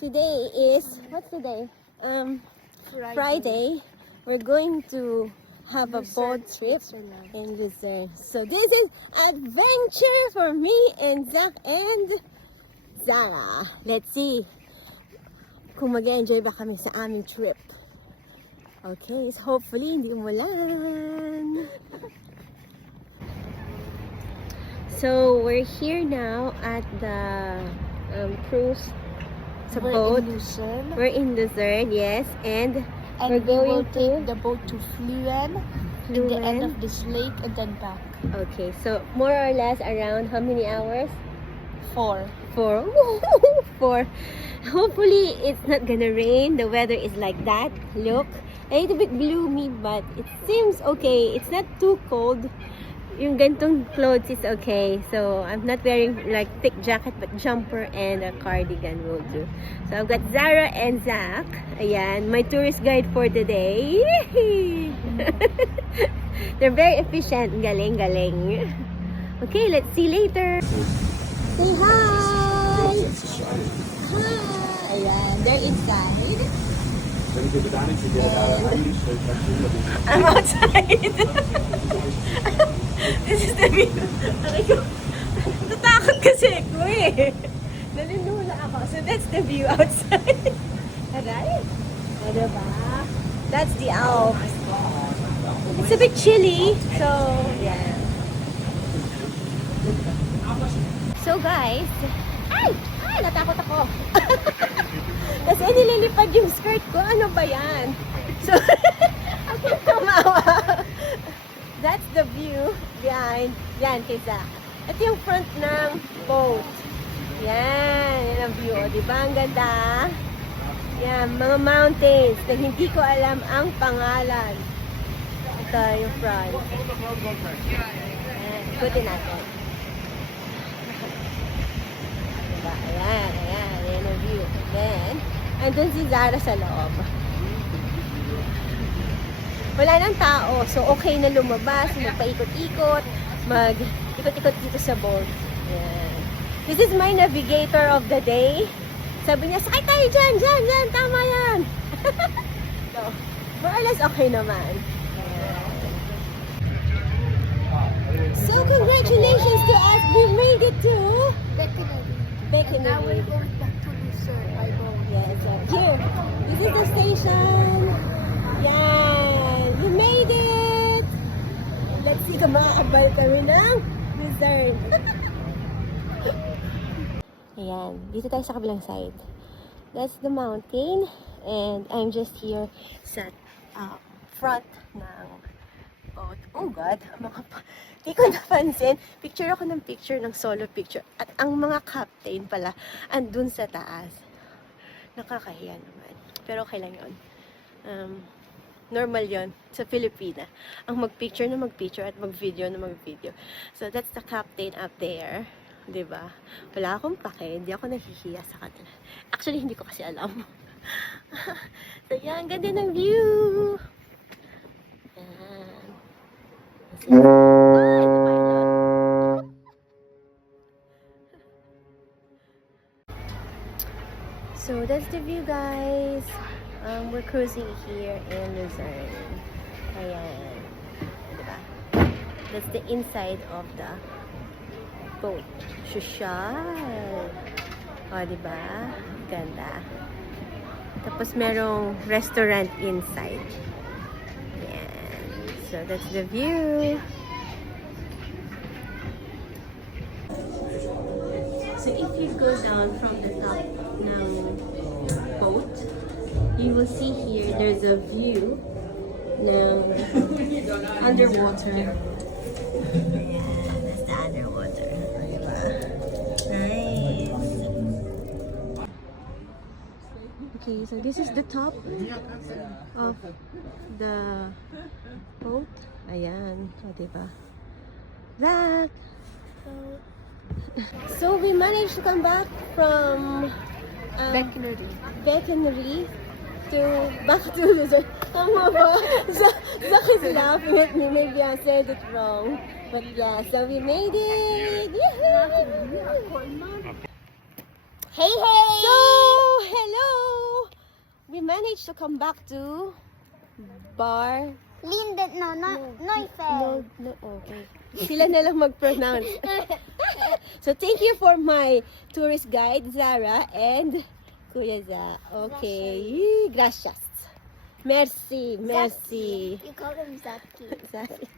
Today is, what's today? Friday. We're going to have a boat trip in Luzerne. So this is adventure for me and Zach and Zara. Let's see kung mag-enjoy ba kami sa aming trip. Okay, so hopefully hindi umulan. So we're here now at the cruise sa boat. We're in Luzerne, yes, and we're going to take the boat to Fluen in the end of this lake and then back. Okay, so more or less around how many hours? 4. 4. 4. Hopefully it's not gonna rain. The weather is like that. Look, a little bit gloomy, but it seems okay. It's not too cold. Yung gantong clothes is okay. So I'm not wearing like thick jacket, but jumper and a cardigan will do. So I've got Zara and Zach. Ayan, my tourist guide for today. They're very efficient. Galing, galing. Okay, let's see later. Say hi! Hi! Ayan, they're inside. I'm outside. This is the view. Natakot kasi ko eh. Nalinula ako. So that's the view outside. Alright? Ano ba? That's the Alps. It's a bit chilly. So, yeah. So guys, ay! Natakot ako. Kasi nililipad yung skirt ko. Ano ba yan? So, ako tumawa. That's the view behind. Yan, kay Zach. Ito yung front ng boat. Yan, yan ang view. Diba? Ang ganda. Yan, mga mountains na hindi ko alam ang pangalan. Ito yung front. Yan, ikutin natin. Diba? Ayan, ayan. Ayan ang view. Then, andun si Zara sa loob. Wala nang tao. So, okay na lumabas, magpaikot-ikot, mag-ikot-ikot dito sa boat. Ayan. This is my navigator of the day. Sabi niya, sakay tayo dyan, dyan, dyan, tama yan. So, more or less okay naman. Ayan. So, congratulations to us. We made it to Beckenary. Now we're going back to Luzerne by boat. Yes, here. This is the station. Yan. We made it. Let's see kung makakabal kami ng Luzerne. Ayan. Dito tayo sa kabilang side. That's the mountain. And I'm just here sa front ng boat. Oh God. Di ko napansin. Picture ako ng picture ng solo picture. At ang mga captain pala andun sa taas. Nakakahiya naman. Pero okay lang yun. Normal yon sa Pilipina. Ang mag-picture na mag-picture at mag-video na mag-video. So, that's the captain up there. Diba? Wala akong pake. Hindi ako nahihiya sa kanila. Actually, hindi ko kasi alam. So, yan. Ganda ng view. Yan. So, that's the view, guys. We're cruising here in Luzerne. Ayan. Diba? That's the inside of the boat. Social. O, diba? Ganda. Tapos merong restaurant inside. Ayan. So, that's the view. So, if you go down from the top ng boat, you will see here, there's a view ng underwater. That's the underwater. Nice. Okay, so this is the top of the boat. Ayan, o diba? Zach! So we managed to come back from Beckenary to back to Luzerne. Tama ba? Zach is laughing at me. Maybe I said it wrong. But yeah, so we made it! Yay! Hey, hey! So, hello we managed to come back to Bar. Linden, no, Neufeld. No, okay. Sila na lang mag-pronounce. So, thank you for my tourist guide, Zara, and Kuya Za. Okay. Gracias. Merci. You call him Zaki. Zaki.